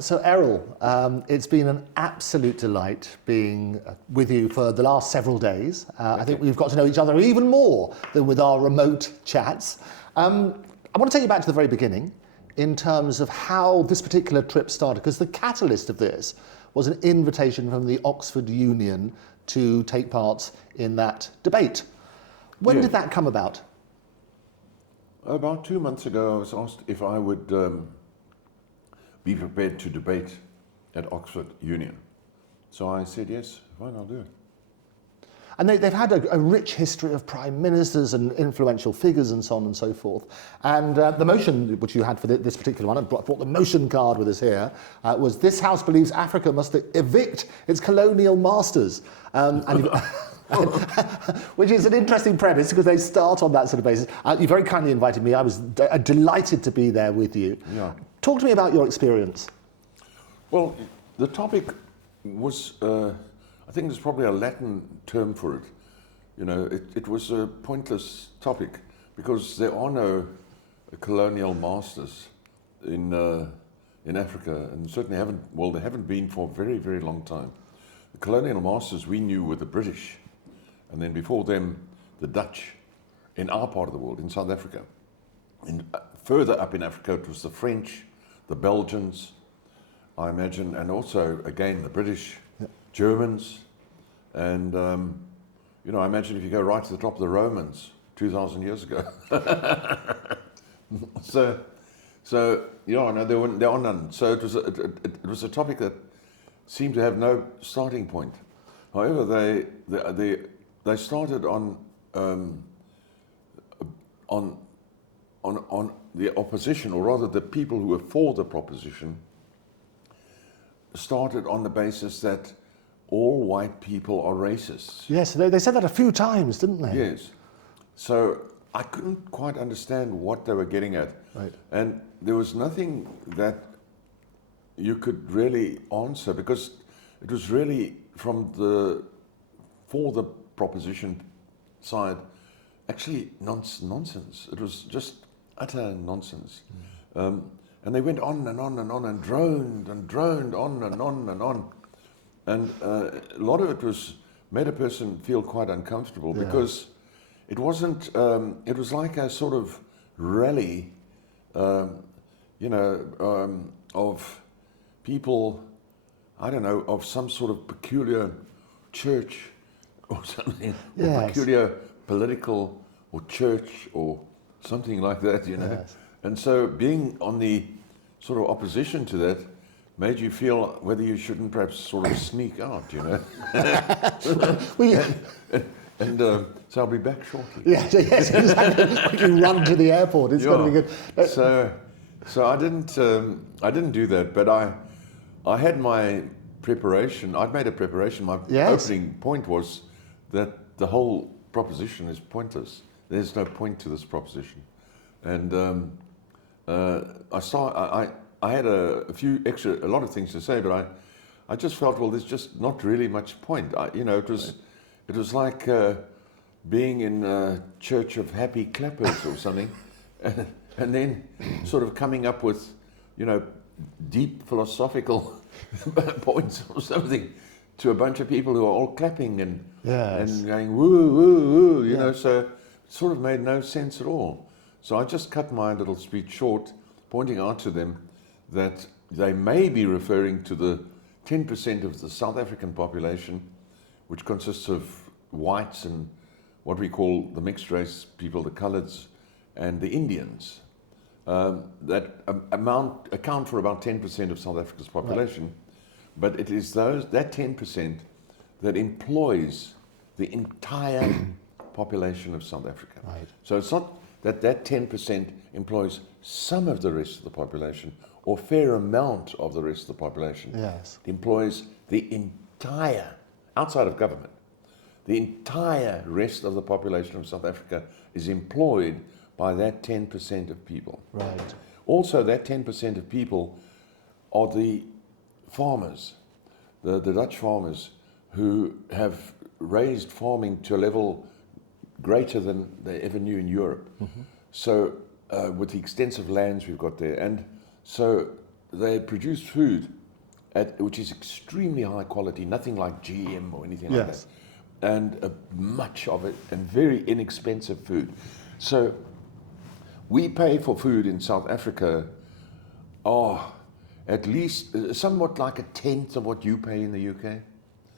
So Errol, it's been an absolute delight being with you for the last several days. I think we've got to know each other even more than with our remote chats. I want to take you back to the very beginning in terms of how this particular trip started, because the catalyst of this was an invitation from the Oxford Union to take part in that debate. When did that come about? About 2 months ago, I was asked if I would be prepared to debate at Oxford Union. So I said, yes, fine, I'll do it. And they've had a rich history of prime ministers and influential figures and so on and so forth. And the motion which you had for this particular one, I brought the motion card with us here, was "This House believes Africa must evict its colonial masters." Which is an interesting premise because they start on that sort of basis. You very kindly invited me. I was delighted to be there with you. Yeah. Talk to me about your experience. Well, the topic was, I think there's probably a Latin term for it. You know, it was a pointless topic because there are no colonial masters in Africa, and certainly they haven't been for a very, very long time. The colonial masters we knew were the British, and then before them, the Dutch in our part of the world, in South Africa. And further up in Africa, it was the French, the Belgians, I imagine, and also, again, the British, Germans, and, I imagine if you go right to the top of the Romans, 2,000 years ago. There are none. So it was a topic that seemed to have no starting point. However, they started on the opposition, or rather the people who were for the proposition, started on the basis that all white people are racists. Yes, they said that a few times, didn't they? Yes. So I couldn't quite understand what they were getting at. Right. And there was nothing that you could really answer because it was really for the proposition side, actually nonsense. It was just utter nonsense. And they went on and on and on and droned on and on and on. And a lot of it made a person feel quite uncomfortable because it wasn't, it was like a sort of rally, of people, I don't know, of some sort of peculiar church or something, or peculiar political or church or something like that, Yes. And so being on the sort of opposition to that made you feel whether you shouldn't perhaps sort of sneak out, So I'll be back shortly. Yes, exactly. You run to the airport. It's going to be good. So I didn't do that, but I had my preparation. I'd made a preparation. My opening point was that the whole proposition is pointless. There's no point to this proposition, and I had a lot of things to say, but I just felt, well, there's just not really much point. It was like being in a church of happy clappers or something, and then sort of coming up with, deep philosophical points or something to a bunch of people who are all clapping and going woo woo woo, So it sort of made no sense at all. So I just cut my little speech short, pointing out to them that they may be referring to the 10% of the South African population, which consists of whites and what we call the mixed race people, the coloureds and the Indians, that account for about 10% of South Africa's population. Right. But it is that 10% that employs the entire population of South Africa. Right. So it's not that 10% employs some of the rest of the population or a fair amount of the rest of the population. Yes. It employs the entire, outside of government, the entire rest of the population of South Africa is employed by that 10% of people. Right. Also, that 10% of people are the farmers, the Dutch farmers, who have raised farming to a level greater than they ever knew in Europe. Mm-hmm. So with the extensive lands we've got there. And so they produce food which is extremely high quality, nothing like GM or anything like Yes. that, and much of it, and very inexpensive food. So we pay for food in South Africa, at least somewhat like a tenth of what you pay in the UK.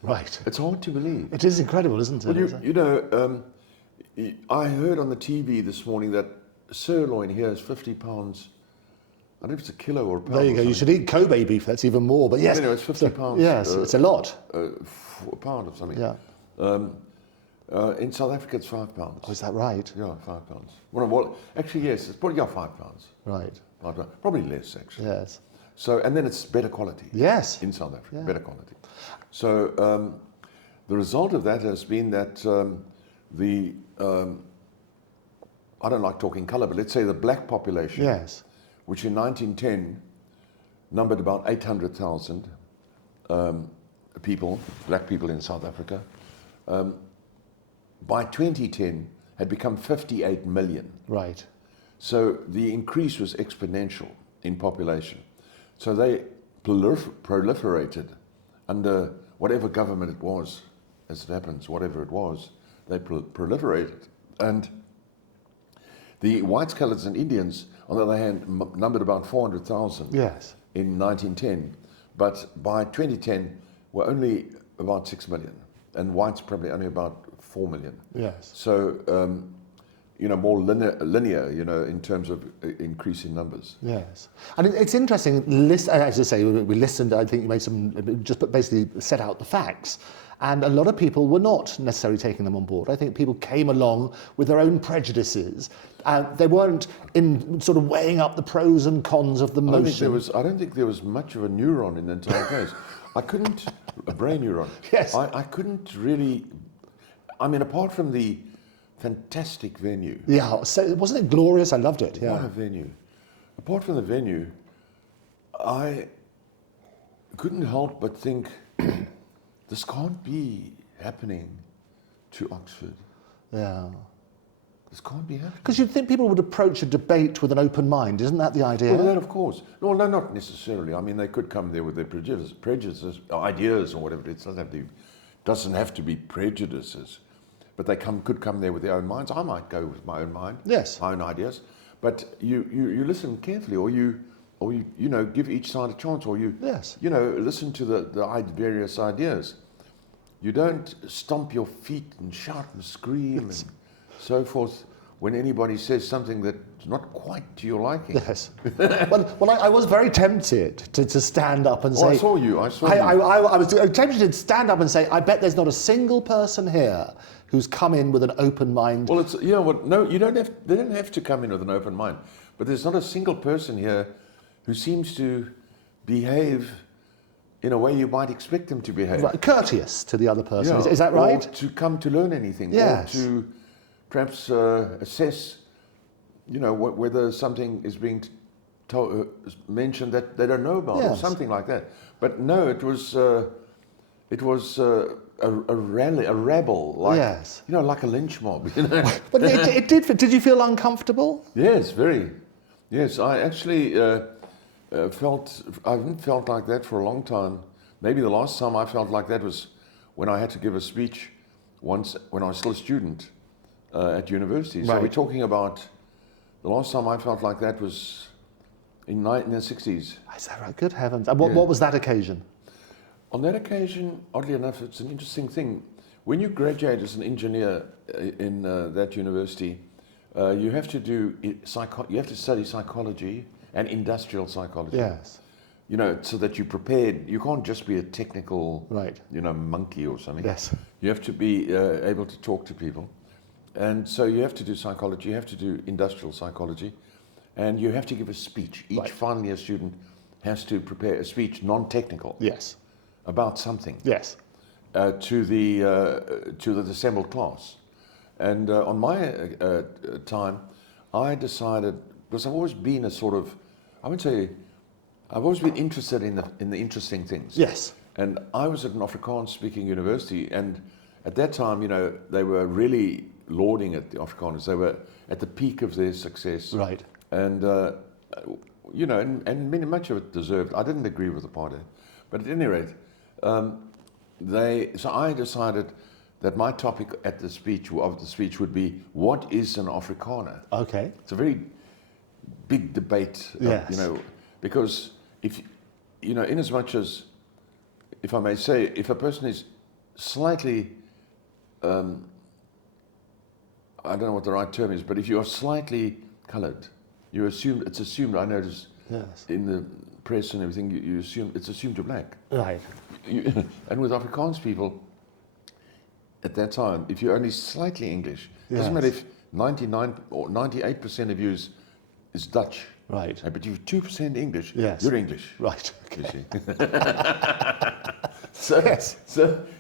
Right. It's hard to believe. It is incredible, isn't it? Well, you know, I heard on the TV this morning that sirloin here is £50. I don't know if it's a kilo or a pound. There you go. You should eat Kobe beef. That's even more. But yes, Anyway, it's £50. Yes, it's a lot. A pound or something. Yeah. In South Africa, it's £5. Oh, is that right? Yeah, £5. Well, actually, yes, it's probably £5. Right. Probably less, actually. Yes. So, and then it's better quality. Yes. In South Africa, Yeah. better quality. So the result of that has been that I don't like talking colour, but let's say the black population, Yes. which in 1910 numbered about 800,000 people, black people in South Africa, by 2010 had become 58 million. Right. So the increase was exponential in population. So they proliferated under whatever government it was, as it happens, whatever it was, they proliferated. And the whites, coloureds and Indians, on the other hand, numbered about 400,000 Yes. in 1910, but by 2010 were only about 6 million, and whites probably only about 4 million. Yes. So, more linear, in terms of increase in numbers. Yes. And it's interesting, as I say, we listened, I think you made some, just basically set out the facts. And a lot of people were not necessarily taking them on board. I think people came along with their own prejudices. They weren't in sort of weighing up the pros and cons of the motion. I don't think there was much of a neuron in the entire case. A brain neuron. Yes. I couldn't really, apart from the fantastic venue. Yeah, so wasn't it glorious? I loved it. Yeah. What a venue. Apart from the venue, I couldn't help but think, this can't be happening to Oxford. Yeah. This can't be happening. Because you'd think people would approach a debate with an open mind. Isn't that the idea? Well, that of course. No, not necessarily. They could come there with their prejudices, ideas or whatever. It doesn't have to be prejudices. But they could come there with their own minds. I might go with my own mind, Yes. my own ideas. But you listen carefully, or you give each side a chance, or Yes. listen to the various ideas. You don't stomp your feet and shout and scream and so forth when anybody says something that's not quite to your liking. Yes. well, I was very tempted to stand up and say... I saw you. I was tempted to stand up and say, I bet there's not a single person here who's come in with an open mind. Well, no, you don't have. They don't have to come in with an open mind. But there's not a single person here who seems to behave in a way you might expect them to behave. Right, courteous to the other person. Yeah, Is that right? Or to come to learn anything. Yes. Or to perhaps assess, whether something is being mentioned that they don't know about, Yes. or something like that. But no, it was a rally, a rabble, like Yes. like a lynch mob. But it did. Did you feel uncomfortable? Yes, very. Yes, I actually I haven't felt like that for a long time. Maybe the last time I felt like that was when I had to give a speech once when I was still a student at university. So Right. we're talking about the last time I felt like that was in the 60s. Is that right? Good heavens. And what was that occasion? On that occasion, oddly enough, it's an interesting thing. When you graduate as an engineer in that university, you have to you have to study psychology and industrial psychology. Yes. So that you're prepared. You can't just be a technical, Right. monkey or something. Yes. You have to be able to talk to people. And so you have to do psychology, you have to do industrial psychology, and you have to give a speech. Each Right. final year student has to prepare a speech, non-technical, Yes. about something. Yes. To the assembled class. And on my time, I decided, because I've always been I've always been interested in the interesting things. Yes. And I was at an Afrikaans-speaking university, and at that time, they were really lauding it, the Afrikaners. They were at the peak of their success. Right. And you know, and much of it deserved. I didn't agree with apartheid, but at any rate, so I decided that my topic at the speech would be, what is an Afrikaner? Okay. It's a very big debate, Yes. you know, because if, you know, in as much as, if I may say, if a person is slightly, I don't know what the right term is, but if you are slightly coloured, it's assumed, I notice Yes. in the press and everything, it's assumed you're black. Right. And with Afrikaans people, at that time, if you're only slightly English, it doesn't matter if 99 or 98% of you is Dutch, Right. but you're 2% English, Yes. you're English. Right. You Okay. see. Yes.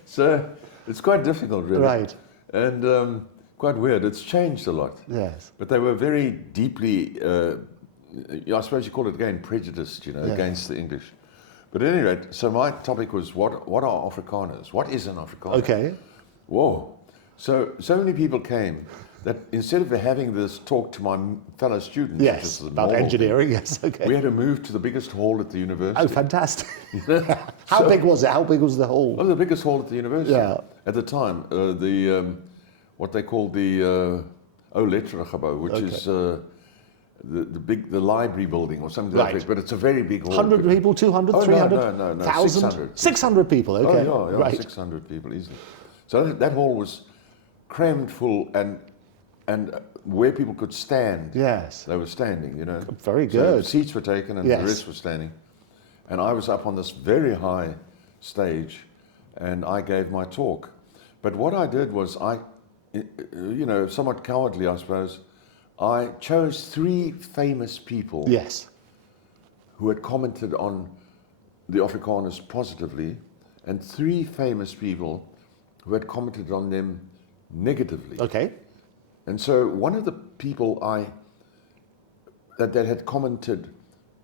So it's quite difficult, really. Right. And quite weird. It's changed a lot. Yes. But they were very deeply, I suppose you call it again, prejudiced, you know, against the English. But at any rate, so my topic was, what are Afrikaners? What is an Afrikaner? Okay. Whoa. So many people came that instead of having this talk to my fellow students, which Yes. is the About normal engineering. thing, Yes. Okay. we had to move to the biggest hall at the university. Oh, fantastic. How big was it? How big was the hall? Oh, the biggest hall at the university. Yeah. At the time, what they called the Letterengebouw, which is the library building or something like that. But it's a very big hall. 100 people, 200, Oh, 300? no, 1,000? 600. 600 people, okay. Oh, yeah, Right. 600 people easily. So that hall was crammed full, and where people could stand, Yes. they were standing, you know. Very So good. seats were taken and Yes. the rest were standing. And I was up on this very high stage and I gave my talk. But what I did was you know, somewhat cowardly, I suppose, I chose 3 famous people Yes. who had commented on the Afrikaners positively, and 3 famous people who had commented on them negatively. Okay. And so one of the people that had commented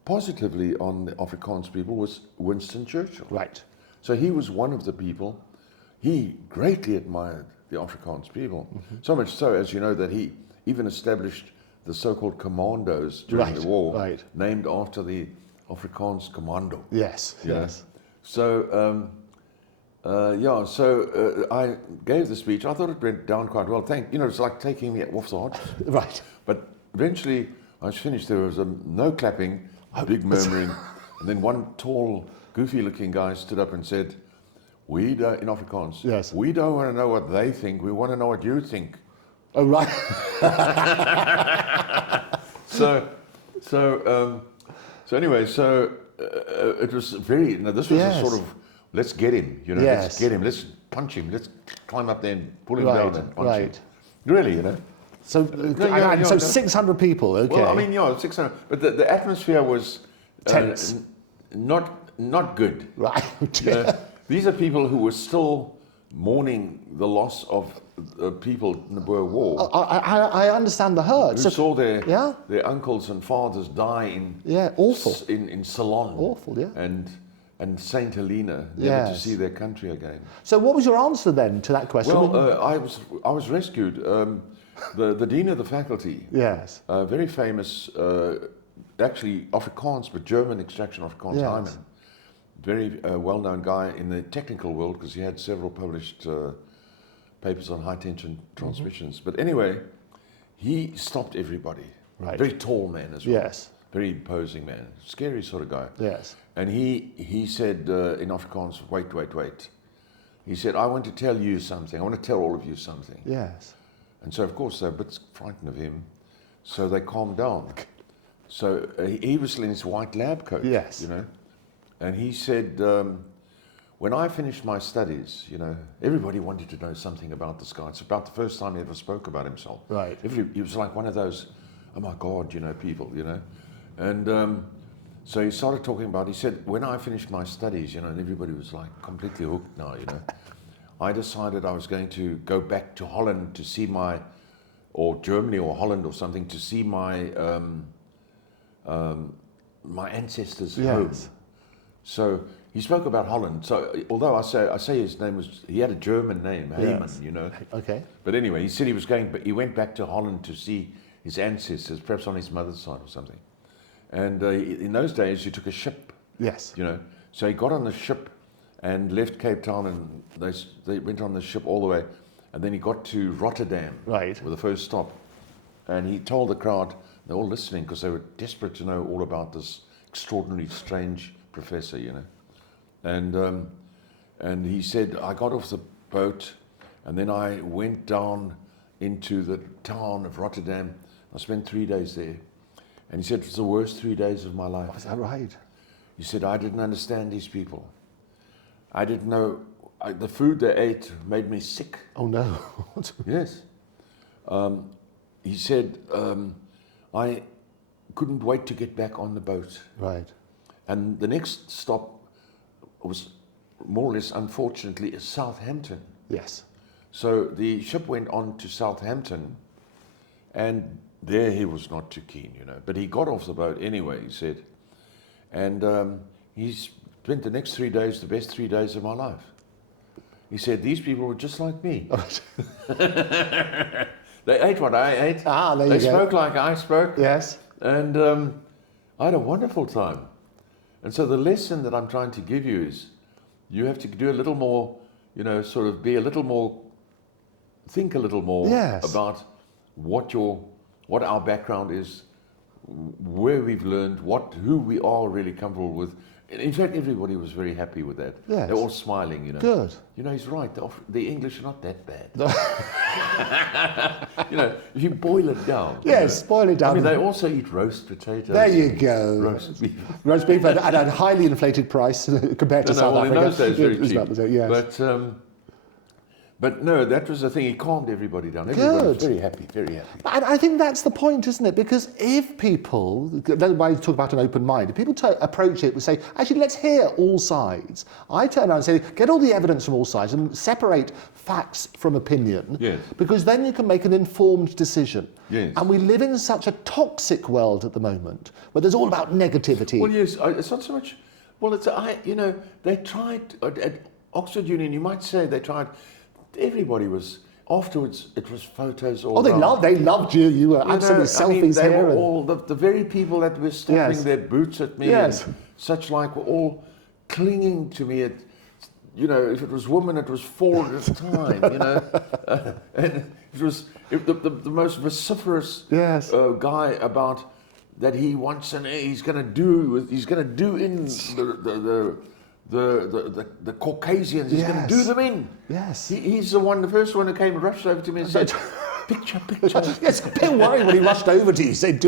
positively on the Afrikaans people was Winston Churchill. Right. So he was one of the people. He greatly admired the Afrikaans people. So much so, as you know, that he even established the so-called commandos during the war, named after the Afrikaans commando. Yes. Yes. So, I gave the speech. I thought it went down quite well. It's like taking me off the hot. Right. But eventually, I was finished. There was no clapping, big murmuring, and then one tall, goofy-looking guy stood up and said, "We don't," in Afrikaans. Yes. "We don't want to know what they think. We want to know what you think." Oh, right. So anyway, it was very. This was a sort of, let's get him. You know, let's get him. Let's punch him. Let's climb up there and pull him down and punch him. Really, you know. So, so 600 people. Okay. Well, I mean, 600. But the atmosphere was tense. Not good. Right. You know, these are people who were still mourning the loss of people in the Boer War. I understand the hurt. Who saw their uncles and fathers die in awful in Ceylon. Awful, yeah. And Saint Helena, never to see their country again. So what was your answer then to that question? Well, I was rescued. The dean of the faculty, yes, very famous, actually Afrikaans, but German extraction Afrikaans, Hyman. Very well-known guy in the technical world because he had several published papers on high-tension transmissions. But anyway, he stopped everybody. Right. Very tall man as well. Yes. Very imposing man. Scary sort of guy. Yes. And he said in Afrikaans, wait. He said, "I want to tell you something. I want to tell all of you something." Yes. And so, of course, they're a bit frightened of him. So they calmed down. So he was in his white lab coat. Yes. You know. And he said, when I finished my studies, you know, everybody wanted to know something about this guy. It's about the first time he ever spoke about himself. Right. He was like one of those, oh my God, you know, people, you know. And so he started talking about, he said, when I finished my studies, you know, and everybody was like completely hooked now, you know, I decided I was going to go back to Holland to see or Germany or Holland or something, to see my ancestors' home. So he spoke about Holland. So although I say his name he had a German name, Heyman, you know. Okay. But anyway, he said he went back to Holland to see his ancestors, perhaps on his mother's side or something. And in those days, you took a ship. Yes. You know, so he got on the ship and left Cape Town, and they went on the ship all the way, and then he got to Rotterdam. Right. With the first stop, and he told the crowd, they're all listening because they were desperate to know all about this extraordinarily strange professor, you know, and he said, I got off the boat, and then I went down into the town of Rotterdam. I spent 3 days there, and he said it was the worst 3 days of my life. Is that right? He said, I didn't understand these people. I didn't know, the food they ate made me sick. Oh no. Yes. He said, I couldn't wait to get back on the boat. Right. And the next stop was more or less, unfortunately, Southampton. Yes. So the ship went on to Southampton, and there he was not too keen, you know. But he got off the boat anyway, he said. And he spent the next 3 days, the best 3 days of my life. He said, these people were just like me. They ate what I ate. Ah, there you they go. spoke like I spoke. Yes. And I had a wonderful time. And so the lesson that I'm trying to give you is you have to do a little more, you know, sort of be a little more, think a little more Yes. about what our background is, where we've learned, who we are really comfortable with. In fact, everybody was very happy with that. Yes. They're all smiling, you know. Good. You know, he's right. The English are not that bad. You know, if you boil it down. Yes, boil it down. I mean, they also eat roast potatoes. There you go. Roast beef. Roast beef at a highly inflated price compared to South well, Africa. in those days, very It's cheap. about the same, yes. But no, that was the thing. He calmed everybody down. Everybody was Good. very happy, very happy. And I think that's the point, isn't it? Because if people, that's why you talk about an open mind, if people approach it and say, actually, let's hear all sides. I turn around and say, get all the evidence from all sides and separate facts from opinion. Yes. Because then you can make an informed decision. Yes. And we live in such a toxic world at the moment, where there's all about negativity. Well, yes, it's not so much. Well, you know, they tried at Oxford Union. You might say they tried. Everybody was afterwards. It was photos all. Oh, they loved you. You were absolutely selfies they here. were all the very people that were stomping Yes. their boots at me. Yes. And such like were all clinging to me. You know, if it was woman, it was forward at a time. You know, and it was the most vociferous Yes. guy about that he wants and he's going to do in the Caucasians. He's going to Yes. do them in. Yes. He's the first one who came and rushed over to me and said, picture. Yes, a bit worrying when he rushed over to you. Say, it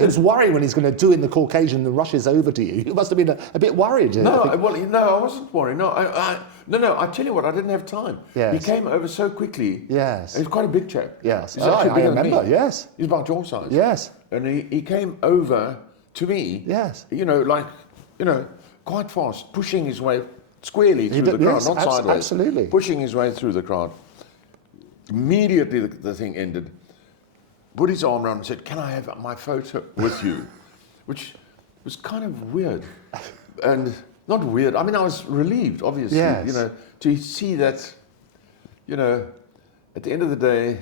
was worrying when he's going to do in the Caucasian and rushes over to you. You must have been a bit worried. No, I wasn't worried. No, I tell you what, I didn't have time. Yes. He came over so quickly. Yes. He was quite a big chap. Yes. He's Oh, actually I bigger than remember, me. yes. He's about your size. Yes. And he came over to me. Yes. You know, quite fast, pushing his way squarely through the crowd, yes, not sideways. absolutely. Pushing his way through the crowd. Immediately the thing ended. Put his arm around and said, "Can I have my photo with you?" Which was kind of weird. And not weird. I mean, I was relieved, obviously, Yes. you know, to see that, you know, at the end of the day,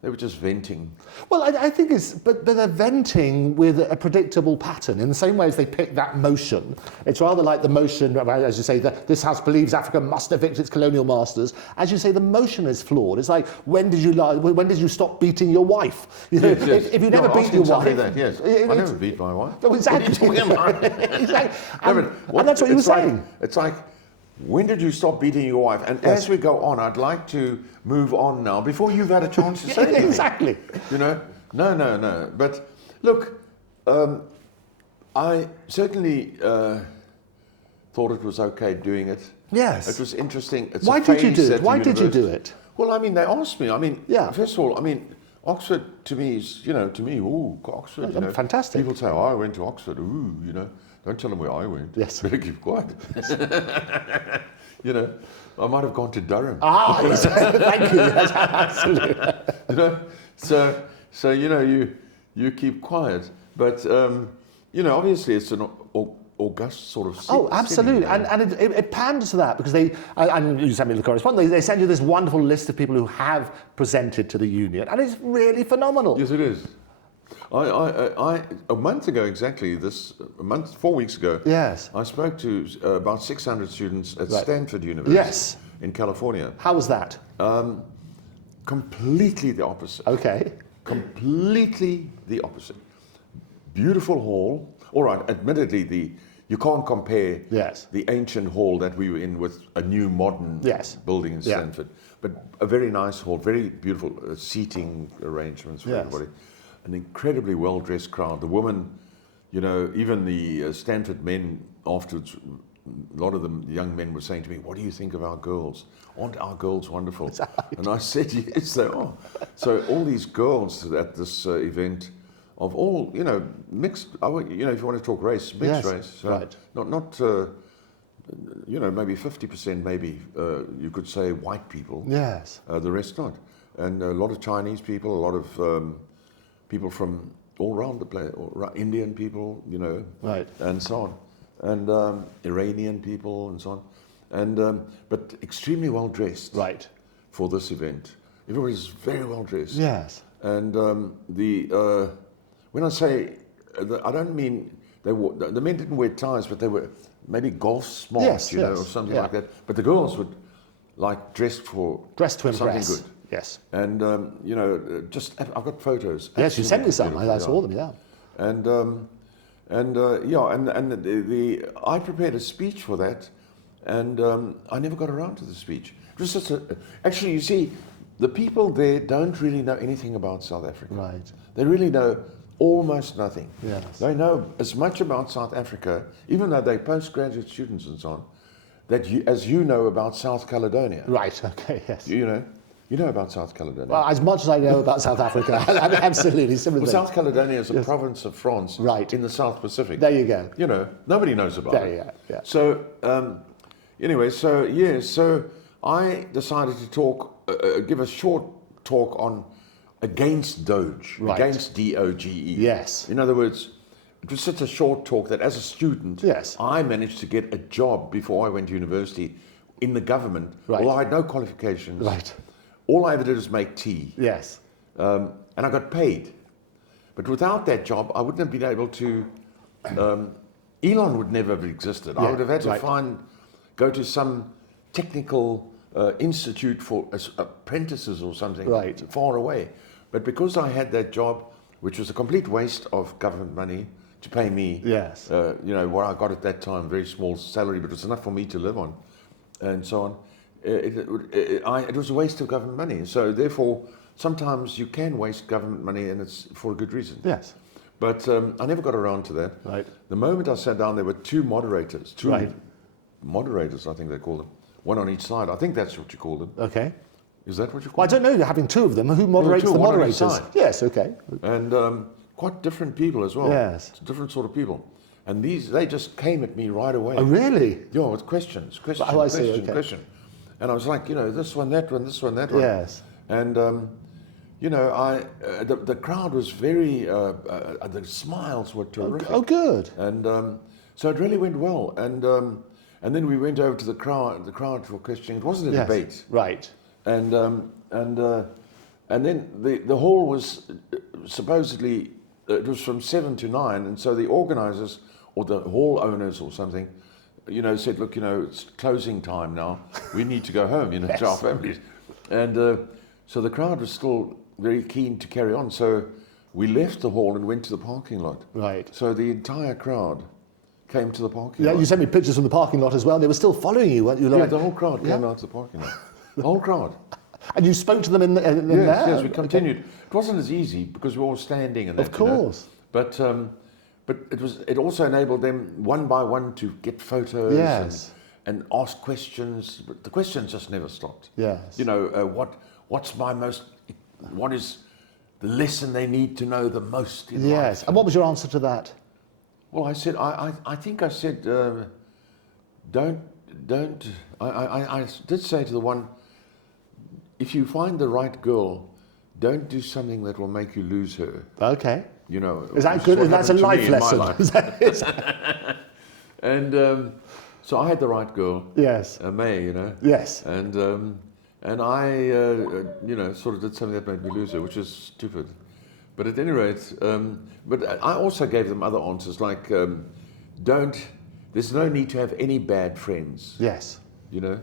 they were just venting. Well, I think but they're venting with a predictable pattern in the same way as they pick that motion. It's rather like the motion, as you say, that this house believes Africa must evict its colonial masters. As you say, the motion is flawed. It's like, when did you stop beating your wife? You know, Yes. If you never No, beat asking your somebody wife, that, yes. I never beat my wife. No, exactly. What are you talking about? Exactly. No, but And that's what you were it's like- saying. It's like, when did you stop beating your wife? And Yes. as we go on, I'd like to move on now, before you've had a chance to say anything. Exactly. You know? No. But look, I certainly thought it was okay doing it. Yes. It was interesting. It's Why a did you phase do it? at the Why did you do university. it? Well, I mean, they asked me. I mean, Yeah. first of all, I mean, Oxford to me is, ooh, Oxford. You know, fantastic. People say, oh, I went to Oxford. Ooh, you know, don't tell them where I went. Yes. Better keep quiet. You know, I might have gone to Durham. Ah, yes. Thank you. Yes, absolutely. You know, so you know, you keep quiet. But you know, obviously, it's an august sort of. Oh, absolutely, and it panders to that because and you sent me the correspondence. They send you this wonderful list of people who have presented to the union, and it's really phenomenal. Yes, it is. A month ago exactly, 4 weeks ago, Yes. I spoke to about 600 students at Right. Stanford University Yes. in California. How was that? Completely the opposite. Okay. Completely the opposite. Beautiful hall. All right, admittedly, you can't compare Yes. the ancient hall that we were in with a new modern Yes. building in Yeah. Stanford. But a very nice hall, very beautiful seating arrangements for Yes. everybody. An incredibly well-dressed crowd. The women, you know, even the Stanford men afterwards, a lot of them, the young men were saying to me, "What do you think of our girls? Aren't our girls wonderful?" And I said, "Yes, they are." So all these girls at this event, of all, you know, mixed, you know, if you want to talk race, mixed Yes, race. right. Not you know, maybe 50% maybe, you could say white people. Yes. The rest not. And a lot of Chinese people, a lot of people from all around the place, Indian people, you know, Right. and so on. And Iranian people and so on. And, but extremely well dressed Right. for this event. Everybody's very well dressed. Yes. And when I say, I don't mean the men didn't wear ties, but they were maybe golf smart, Yes, you know, yes, or something yeah. like that. But the girls would like dressed to impress. something good. Yes. And you know, just I've got photos. Yes, you sent me some. Absolutely I saw them. Yeah. And I prepared a speech for that, and I never got around to the speech. It was just actually, you see, the people there don't really know anything about South Africa. Right. They really know almost nothing. Yes. They know as much about South Africa, even though they're postgraduate students and so on, as you know about South Caledonia. Right. Okay. Yes. You know about South Caledonia. Well, as much as I know about South Africa, absolutely similar. Well, thing. South Caledonia is a province of France, Right. in the South Pacific. There you go. You know, nobody knows about There it. you go. Yeah. So anyway, so I decided to give a short talk on against Doge, Right. against DOGE. Yes. In other words, it was such a short talk that as a student, Yes. I managed to get a job before I went to university in the government, Right. although I had no qualifications. Right. All I ever did was make tea. Yes. And I got paid. But without that job, I wouldn't have been able to. Elon would never have existed. I Yeah, would have had to right. go to some technical institute for apprentices or something, Right. far away. But because I had that job, which was a complete waste of government money to pay me, Yes. you know, what I got at that time, very small salary, but it was enough for me to live on, and so on. It was a waste of government money. So therefore, sometimes you can waste government money, and it's for a good reason. Yes. But I never got around to that. Right. The moment I sat down, there were two moderators, Right. I think they call them, one on each side. I think that's what you call them. Okay. Is that what you call Well, I don't know. You're having two of them. Who moderates two, the one on each moderators? side. Yes. Okay. them? And quite different people as well. Yes. Different sort of people. And they just came at me right away. Oh, really? Yeah, with questions, Oh, I see, question, okay. question. And I was like, you know, this one, that one, this one, that one. Yes. And, you know, the crowd was very, the smiles were terrific. Oh, good. And so it really went well. And then we went over to the crowd for questioning. It wasn't a Yes. debate. Right. And then the hall was supposedly, it was from 7 to 9, and so the organisers or the hall owners or something, you know, said, look, you know, it's closing time now. We need to go home, you know, to our families. And so the crowd was still very keen to carry on. So we left the hall and went to the parking lot. Right. So the entire crowd came to the parking Yeah, lot. you sent me pictures from the parking lot as well. They were still following you, weren't you? Yeah, Like, the whole crowd came out to the parking lot. The whole crowd. and you spoke to them in there? Yes, we continued. It wasn't as easy because we were all standing and that. Of course. You know? But it also enabled them one by one to get photos Yes. and ask questions. But the questions just never stopped. Yes. You know, what is the lesson they need to know the most in Yes. life? And what was your answer to that? Well, I said, I think I said, I did say to the one, if you find the right girl, don't do something that will make you lose her. Okay. You know, Is that which good? what That's a happened to life me in my lesson. life. Is that- And so I had the right girl, yes. May, you know, Yes. and I, you know, sort of did something that made me lose her, which is stupid. But at any rate, but I also gave them other answers like, there's no need to have any bad friends. Yes. You know,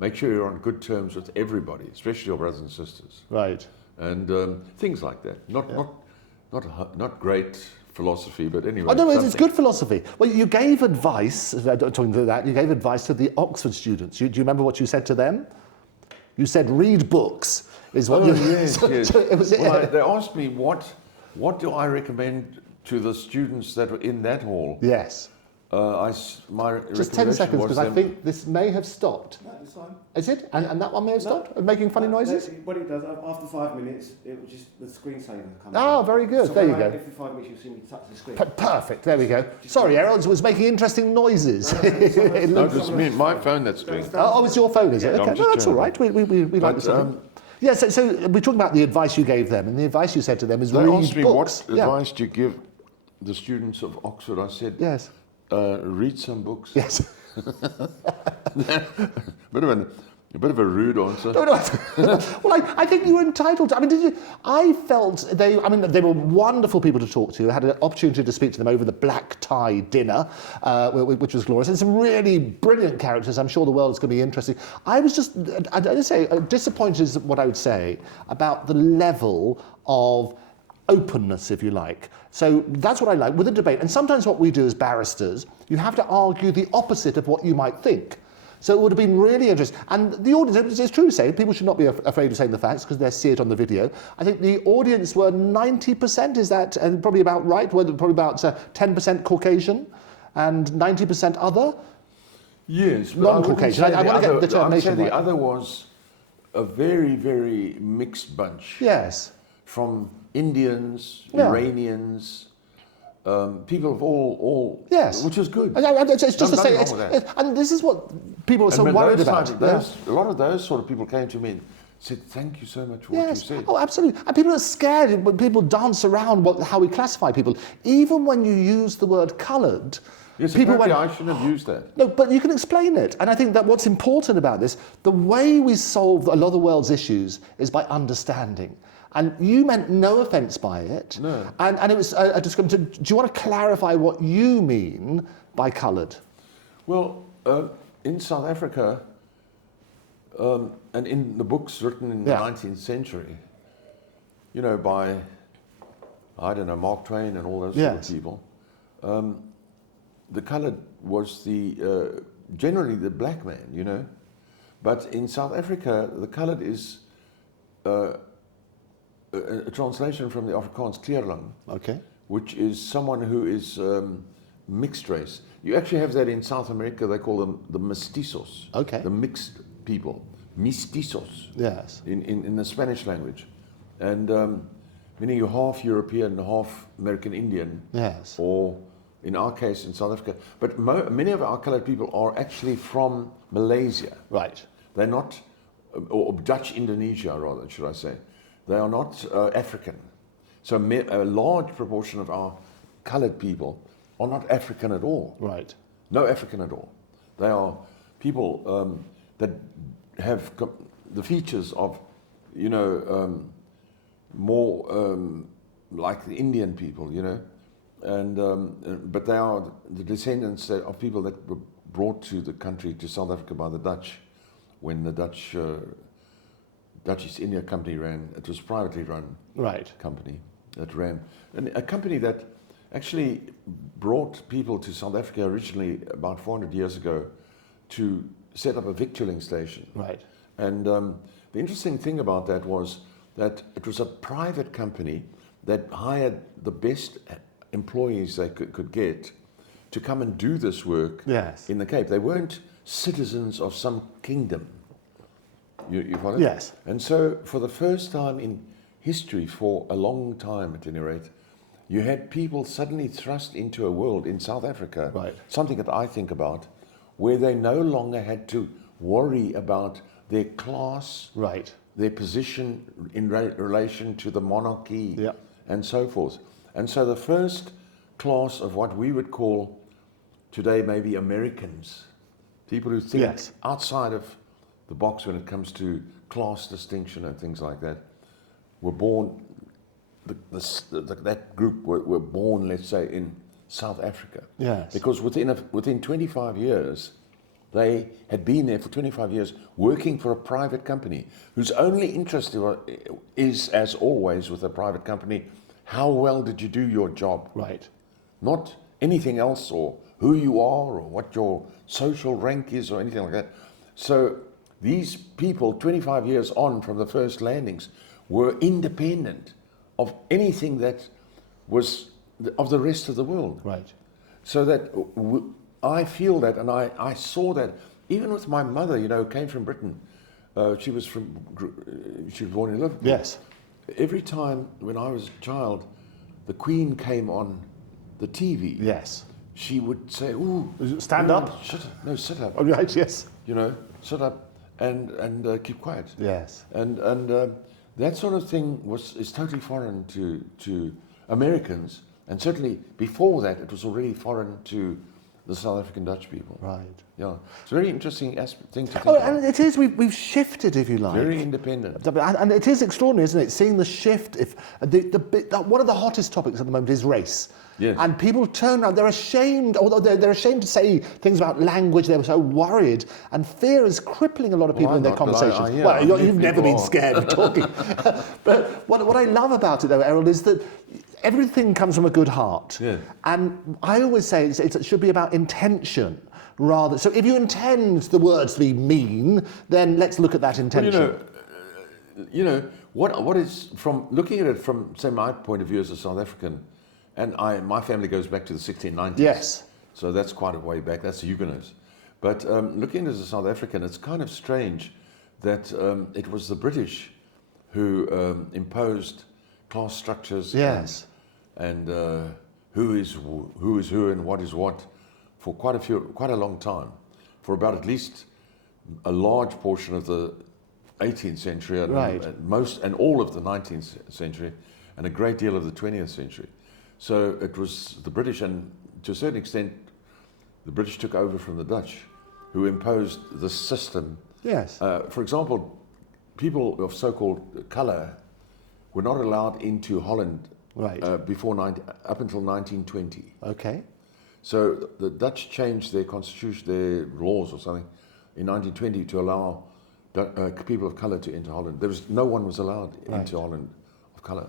make sure you're on good terms with everybody, especially your brothers and sisters. Right. And things like that. Not great philosophy, but anyway. Oh, no, it's good philosophy. Well, you gave advice, talking to that, you gave advice to the Oxford students. Do you remember what you said to them? You said, read books, is what you... Yes, yes. So it was, they asked me, what do I recommend to the students that were in that hall? Yes. My Just 10 seconds, because I them, think this may have stopped. No, it's fine. Is it? And that one may have stopped? Making funny noises? What it does, after 5 minutes, it will just, the screensaver comes Oh, on. very good. So there you go. every 5 minutes you'll see me touch the screen. Perfect. There we go. Sorry, Errol was making interesting noises. no, it's me, my phone that's doing it. Oh, it's your phone, is it? Yeah, Okay, I'm no, just that's all right. We like this. Yeah, so we're talking about the advice you gave them, and the advice you said to them is They read asked me books. what advice do you give the students of Oxford. I said, Yes. Read some books. Yes. A bit of a rude answer. No. Well, I think you were entitled to. I mean, I felt they were wonderful people to talk to. I had an opportunity to speak to them over the black tie dinner, which was glorious. And some really brilliant characters. I'm sure the world is going to be interesting. I was just, I'd say, disappointed is what I would say about the level of openness, if you like. So that's what I like with a debate. And sometimes what we do as barristers, you have to argue the opposite of what you might think. So it would have been really interesting. And the audience, it's true to say, people should not be afraid of saying the facts because they see it on the video. I think the audience were 90%, is that probably about right? Probably about 10% Caucasian and 90% other? Yes, but non-Caucasian. I want to get the determination right. The right. other was a very, very mixed bunch. Yes. From Indians, Yeah. Iranians, people of all, yes, which is good. It's just to say, and this is what people are so worried about. A lot of those sort of people came to me and said, "Thank you so much for what you said." Oh, absolutely. And people are scared when people dance around how we classify people. Even when you use the word coloured, yes, people went, I shouldn't have used that. No, but you can explain it. And I think that what's important about this, the way we solve a lot of the world's issues is by understanding. And you meant no offence by it. No. And it was a description. Do you want to clarify what you mean by coloured? Well, in South Africa, and in the books written in the 19th century, you know, by, I don't know, Mark Twain and all those sort of people, the coloured was generally the black man, you know. But in South Africa, the coloured is a translation from the Afrikaans kleerling, which is someone who is mixed race. You actually have that in South America. They call them the mestizos, the mixed people, mestizos. Yes. In the Spanish language, and meaning you're half European, half American Indian. Yes. Or in our case, in South Africa. But many of our coloured people are actually from Malaysia. Right. They're not, or Dutch Indonesia, rather, should I say. They are not African. So a large proportion of our coloured people are not African at all. Right. No African at all. They are people that have the features of, you know, more like the Indian people, you know. And but they are the descendants of people that were brought to the country, to South Africa, by the Dutch, when the Dutch East India Company ran. It was a privately run company that ran, and a company that actually brought people to South Africa originally about 400 years ago to set up a victualling station. Right. And the interesting thing about that was that it was a private company that hired the best employees they could get to come and do this work in the Cape. They weren't citizens of some kingdom. You follow? Yes. And so for the first time in history, for a long time at any rate, you had people suddenly thrust into a world in South Africa, something that I think about, where they no longer had to worry about their class, their position in relation to the monarchy, and so forth. And so the first class of what we would call today maybe Americans, people who think outside of the box when it comes to class distinction and things like that, were born that group were born, let's say, in South Africa. Yes. Because within 25 years, they had been there for 25 years working for a private company whose only interest is, as always with a private company, how well did you do your job? Right. Not anything else, or who you are, or what your social rank is, or anything like that. So these people, 25 years on from the first landings, were independent of anything that was of the rest of the world. Right. So that I feel that, and I saw that even with my mother, who came from Britain. She was born in Liverpool. Yes. Every time when I was a child, the Queen came on the TV. Yes. She would say, "Ooh, Stand up." Sit up. Oh, right. Yes. Sit up and keep quiet." Yes. And that sort of thing is totally foreign to Americans, and certainly before that, it was already foreign to the South African Dutch people. Right. Yeah, it's a very interesting thing to think Oh, about. and it is. We've shifted, if you like. Very independent. And it is extraordinary, isn't it? Seeing the shift. If one of the hottest topics at the moment is race. Yes. And people turn around. They're ashamed, although they're ashamed to say things about language. They were so worried, and fear is crippling a lot of people in their conversations. You've never been scared of talking. But what I love about it, though, Errol, is that everything comes from a good heart. Yeah. And I always say it should be about intention. Rather, so if you intend the words to be mean, then let's look at that intention. Well, what is, from looking at it from, say, my point of view as a South African, and my family goes back to the 1690s. Yes. So that's quite a way back. That's the Huguenots. But looking as a South African, it's kind of strange that it was the British who imposed class structures. Yes. And who is who and what is what for quite a long time, for about at least a large portion of the 18th century and, Right. and all of the 19th century and a great deal of the 20th century. So it was the British, and to a certain extent the British took over from the Dutch, who imposed this system. Yes. For example, people of so-called colour were not allowed into Holland Right. up until 1920. Okay. So the Dutch changed their constitution, their laws or something, in 1920 to allow people of colour to enter Holland. No one was allowed into Holland of colour.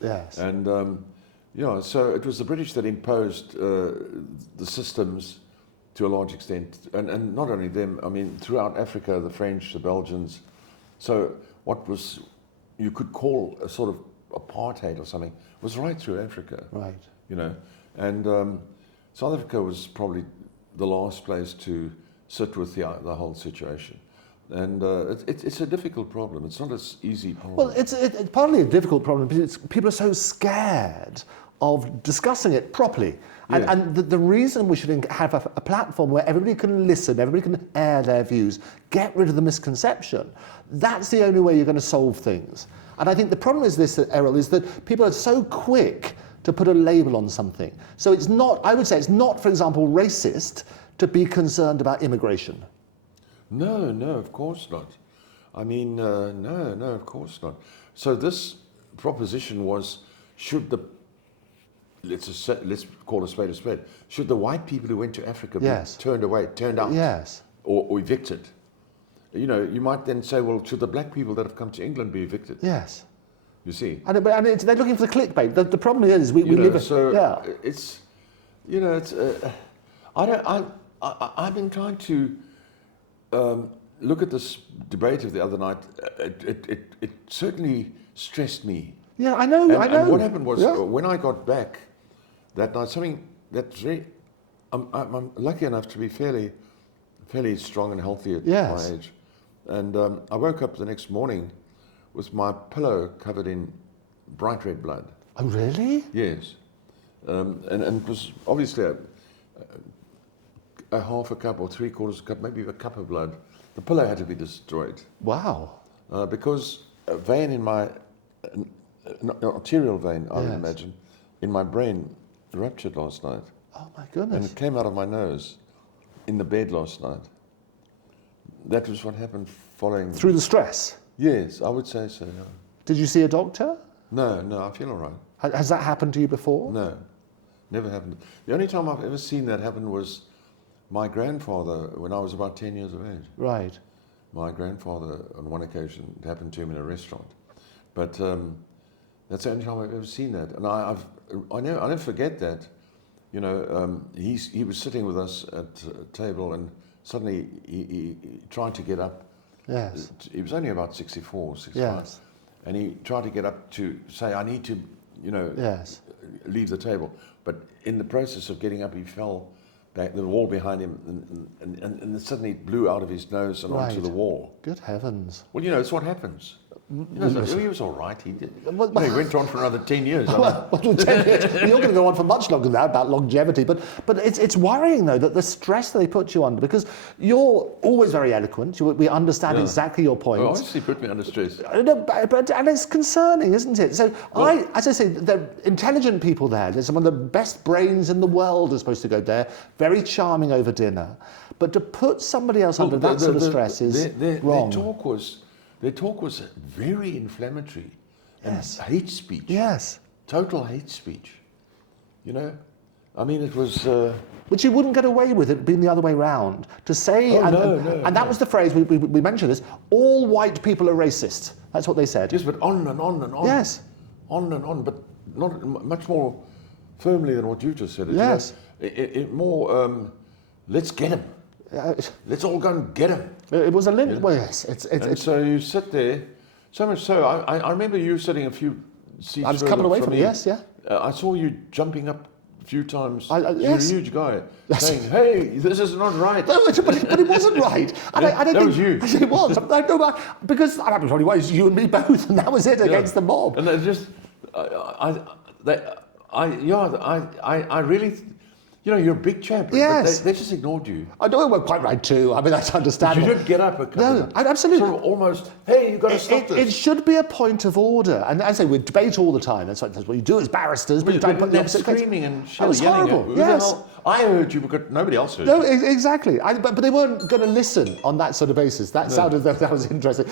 Yes. And so it was the British that imposed the systems to a large extent, and not only them. I mean, throughout Africa, the French, the Belgians. So what was you could call a sort of apartheid or something was right through Africa. Right. And South Africa was probably the last place to sit with the whole situation. And it's a difficult problem. It's not an easy problem. Well, it's partly a difficult problem because people are so scared of discussing it properly. Yes. And the reason we should have a platform where everybody can listen, everybody can air their views, get rid of the misconception, that's the only way you're going to solve things. And I think the problem is this, Errol, is that people are so quick to put a label on something. So it's not, I would say it's not, for example, racist to be concerned about immigration. No, of course not. I mean, no, of course not. So this proposition was, let's call a spade a spade, should the white people who went to Africa be turned out, Yes. or evicted? You might then say, well, should the black people that have come to England be evicted? Yes. You see? And they're looking for the clickbait. The problem is we live. It's, I've been trying to look at this debate of the other night. It certainly stressed me. Yeah, I know. And what happened was when I got back that night, something that's very. I'm lucky enough to be fairly strong and healthy at my age, and I woke up the next morning with my pillow covered in bright red blood. Oh, really? Yes, and it was obviously a half a cup or 3/4 cup, maybe a cup of blood. The pillow had to be destroyed. Wow. Because a vein in my an arterial vein, I would imagine, in my brain ruptured last night. Oh my goodness. And it came out of my nose in the bed last night. That was what happened following. Through the stress? Yes, I would say so. Yeah. Did you see a doctor? No, I feel all right. Has that happened to you before? No, never happened. The only time I've ever seen that happen was my grandfather, when I was about 10 years of age. Right. My grandfather, on one occasion, it happened to him in a restaurant. But that's the only time I've ever seen that. And I'll never forget that. You know, he was sitting with us at a table, and suddenly he tried to get up. Yes. He was only about 64, 65. Yes. And he tried to get up to say, I need to, you know, Yes. leave the table. But in the process of getting up, he fell back, the wall behind him, and suddenly it blew out of his nose and onto the wall. Good heavens. Well, you know, it's what happens. You know, so he was all right. He did. Well, He went on for another 10 years. Well, 10 years. You're going to go on for much longer than that about longevity. But it's worrying, though, that the stress that they put you under, because you're always very eloquent. We understand exactly your point. Well, obviously put me under stress. And it's concerning, isn't it? So as I say, the intelligent people there's some of the best brains in the world are supposed to go there, very charming over dinner. But to put somebody else under that sort of stress is wrong. Their talk was very inflammatory and hate speech. Yes. Total hate speech. You know? I mean, it was... Which you wouldn't get away with it being the other way round. To say... and that was the phrase, we mentioned this, all white people are racist. That's what they said. Yes, but on and on and on. Yes. On and on, but not much more firmly than what you just said. Yes. More, let's get him. Let's all go and get him. It was a limit. Well, yes. So you sit there. So much so, I remember you sitting a few seats. I was coming away from me. Yes, yeah. I saw you jumping up a few times. Yes. You're a huge guy, saying, "Hey, this is not right." No, but it wasn't right. And I don't that think, was you. It was. Because I probably was you and me both, and that was it against the mob. And they just, I really. You know, you're a big champion, yes. but they just ignored you. I know it weren't quite right too. I mean, that's understandable. You did get up a couple No, absolutely. Sort of almost, hey, you've got to stop this. It should be a point of order. And as I say, we debate all the time. That's what you do as barristers. But don't put the opposite screaming and that was yelling horrible. Who yes. the hell? I heard you because nobody else heard you. No, exactly. But they weren't going to listen on that sort of basis. That was interesting.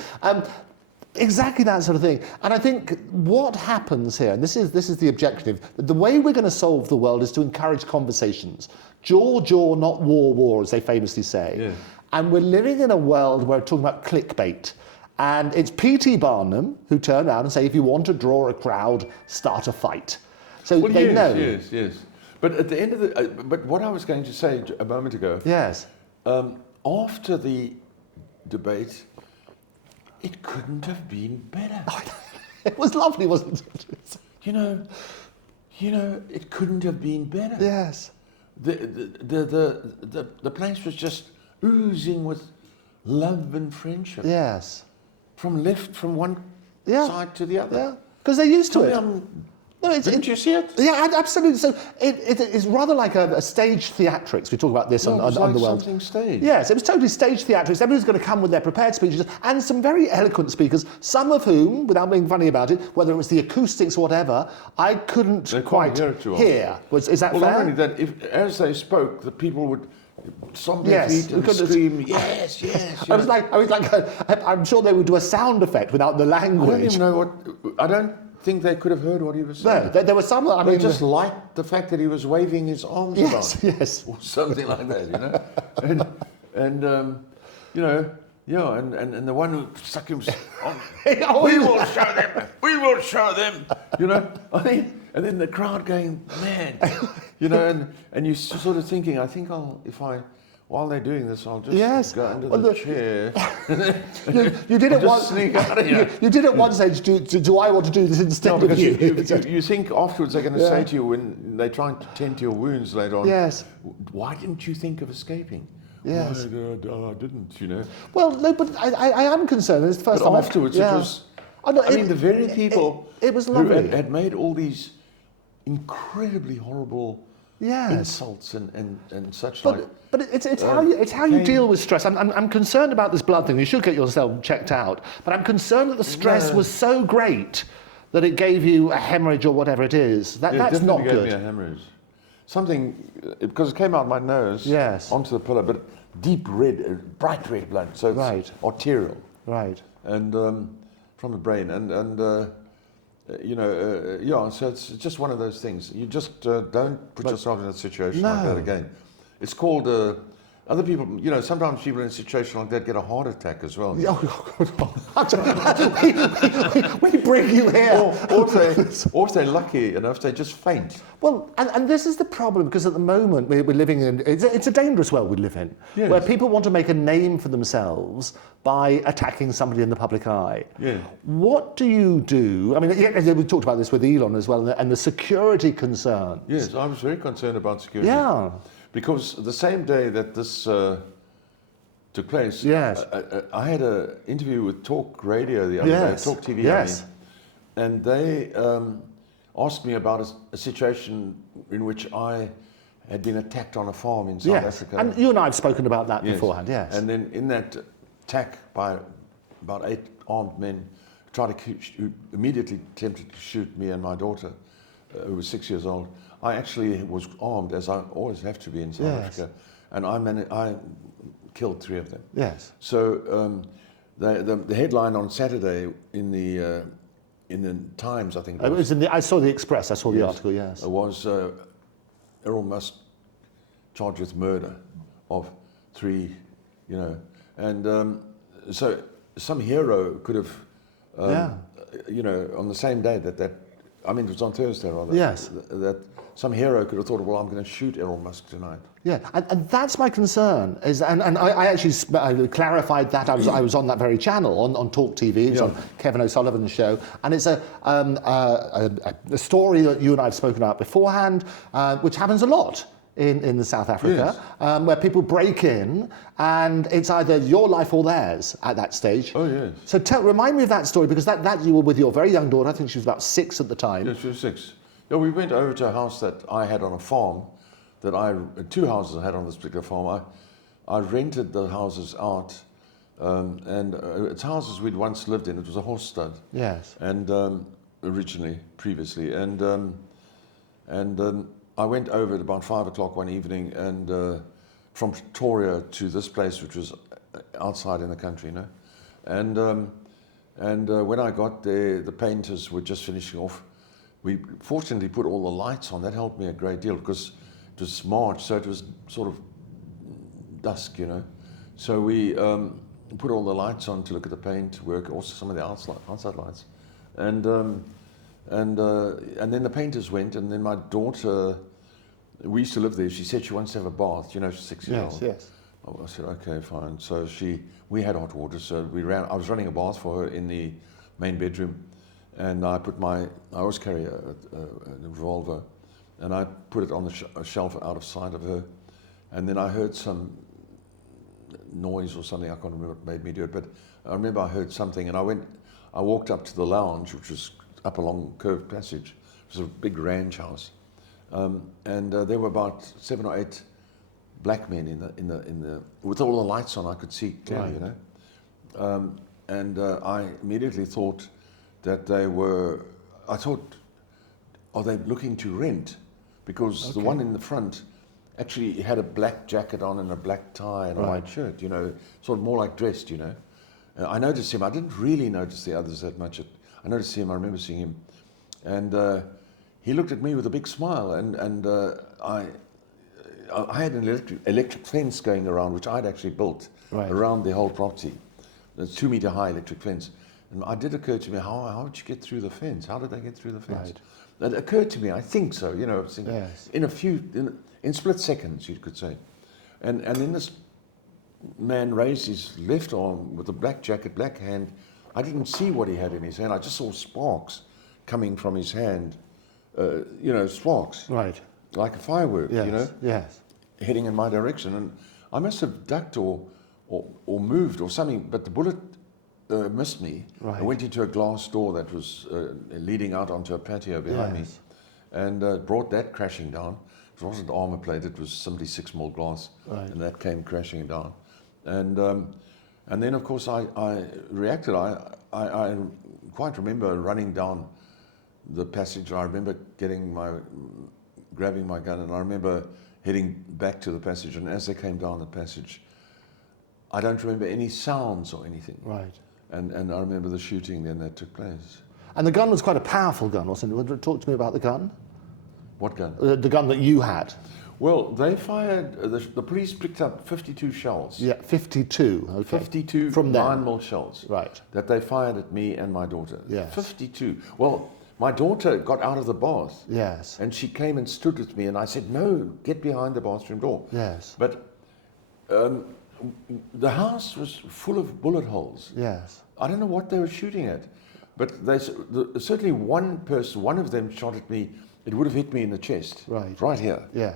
Exactly that sort of thing. And I think what happens here, and this is the objective, the way we're going to solve the world is to encourage conversations. Jaw, not war, as they famously say. Yeah. And we're living in a world where we're talking about clickbait. And it's P.T. Barnum who turned around and say, if you want to draw a crowd, start a fight. So they know. Yes. But at the end of the... but what I was going to say a moment ago... Yes. After the debate... It couldn't have been better. It was lovely, wasn't it? You know, it couldn't have been better. Yes. The place was just oozing with love and friendship. Yes. From one side to the other. Yeah. Because they're used to it. Didn't you see it? Yeah, absolutely. So it's rather like a stage theatrics. We talk about this on the world. Something staged. Yes, it was totally stage theatrics. Everybody's going to come with their prepared speeches, and some very eloquent speakers, some of whom, without being funny about it, whether it was the acoustics or whatever, I couldn't quite hear. Is that fair? Not only that, as they spoke, the people would stomp their feet and scream, yes. I was like, I'm sure they would do a sound effect without the language. I don't even know what... I don't think they could have heard what he was saying. No, there were some... They just liked the fact that he was waving his arms around. Yes. Or something like that, you know. and the one who stuck him on, we will show them, you know. I mean, and then the crowd going mad, you know, and you're sort of thinking, I think while they're doing this, I'll just go under the chair. You did it once. Sneak out of here. You did it one stage. Do I want to do this instead of you? You think afterwards they're going to say to you when they try to tend to your wounds later on. Yes. Why didn't you think of escaping? Yes. Well, I didn't, you know. Well, no, but I am concerned. It's the first time afterwards, it was. I mean, the very people it was lovely. who had made all these incredibly horrible insults and such like. But it's how you deal with stress. I'm concerned about this blood thing. You should get yourself checked out. But I'm concerned that the stress was so great that it gave you a hemorrhage or whatever it is. That's not good. It definitely gave me a hemorrhage. Something, because it came out my nose onto the pillow, but deep red, bright red blood. So it's arterial. Right. And from the brain. And Yeah, so it's just one of those things. You just don't put yourself in a situation like that again. It's called, other people, sometimes people in a situation like that get a heart attack as well. We bring you here. Or if they're lucky enough, they just faint. Well, and this is the problem, because at the moment we're living in, it's a dangerous world we live in, Yes. where people want to make a name for themselves by attacking somebody in the public eye. Yeah. What do you do? I mean, we talked about this with Elon as well, and the security concerns. Yes, I was very concerned about security. Yeah. Because the same day that this took place, Yes. I had an interview with Talk Radio the other day, Talk TV, Yes. and they asked me about a situation in which I had been attacked on a farm in South Africa. And you and I have spoken about that Yes. beforehand, yes. And then in that attack by about 8 armed men, who immediately attempted to shoot me and my daughter, who was 6 years old. I actually was armed, as I always have to be in South Africa, and I killed 3 of them. Yes. So the headline on Saturday in the Times, I think It was I saw the Express, I saw the Yes. article, yes. was Errol Musk charged with murder of 3, and so some hero could have, on the same day that it was on Thursday rather. Yes. That some hero could have thought, well, I'm going to shoot Errol Musk tonight. Yeah, and that's my concern. And I actually clarified that. I was on that very channel on Talk TV. It was on Kevin O'Sullivan's show, and it's a story that you and I have spoken about beforehand, which happens a lot in South Africa, where people break in, and it's either your life or theirs at that stage. Oh yes. So remind me of that story, because that you were with your very young daughter. I think she was about 6 at the time. Yes, she was 6. Yeah, we went over to a house that I had on a farm, 2 houses I had on this particular farm. I rented the houses out, and it's houses we'd once lived in. It was a horse stud. Yes. And previously, and I went over at about 5 o'clock one evening, and from Pretoria to this place, which was outside in the country, and when I got there, the painters were just finishing off. We fortunately put all the lights on. That helped me a great deal, because it was March, so it was sort of dusk, So we put all the lights on to look at the paint work, also some of the outside lights, and then the painters went, and then my daughter, we used to live there. She said she wants to have a bath. She's 6 years old. Yes. I said, okay, fine. So we had hot water, so I was running a bath for her in the main bedroom. And I always carry a revolver, and I put it on the shelf out of sight of her. And then I heard some noise or something. I can't remember what made me do it, but I remember I heard something, and I walked up to the lounge, which was up along curved passage. It was a big ranch house, and there were about 7 or 8 black men in the with all the lights on. I could see clearly, and I immediately thought that I thought, are they looking to rent? Because the one in the front actually had a black jacket on and a black tie and a white shirt, sort of more like dressed, I noticed him. I didn't really notice the others that much. I noticed him, I remember seeing him. And he looked at me with a big smile, and I had an electric fence going around, which I'd actually built around the whole property. A 2-meter high electric fence. And it did occur to me, how did you get through the fence? How did they get through the fence? That occurred to me, I think so, in split seconds, you could say. And then this man raised his left arm with a black jacket, black hand. I didn't see what he had in his hand. I just saw sparks coming from his hand, sparks. Right. Like a firework, Yes. heading in my direction. And I must have ducked or moved or something, but the bullet missed me. Right. I went into a glass door that was leading out onto a patio behind me, and brought that crashing down. It wasn't armor plate; it was 76mm glass, and that came crashing down. And then, of course, I reacted. I quite remember running down the passage. I remember grabbing my gun, and I remember heading back to the passage. And as they came down the passage, I don't remember any sounds or anything. Right. And I remember the shooting then that took place. And the gun was quite a powerful gun, wasn't it? Would you talk to me about the gun? What gun? The gun that you had. Well, they fired, the police picked up 52 shells. Yeah, 52. Okay. 52 From them. 9mm shells. Right. That they fired at me and my daughter. Yes. 52. Well, my daughter got out of the bath. Yes. And she came and stood with me, and I said, no, get behind the bathroom door. Yes. But the house was full of bullet holes. Yes. I don't know what they were shooting at, but certainly one of them shot at me. It would have hit me in the chest. Right. Right here. Yeah.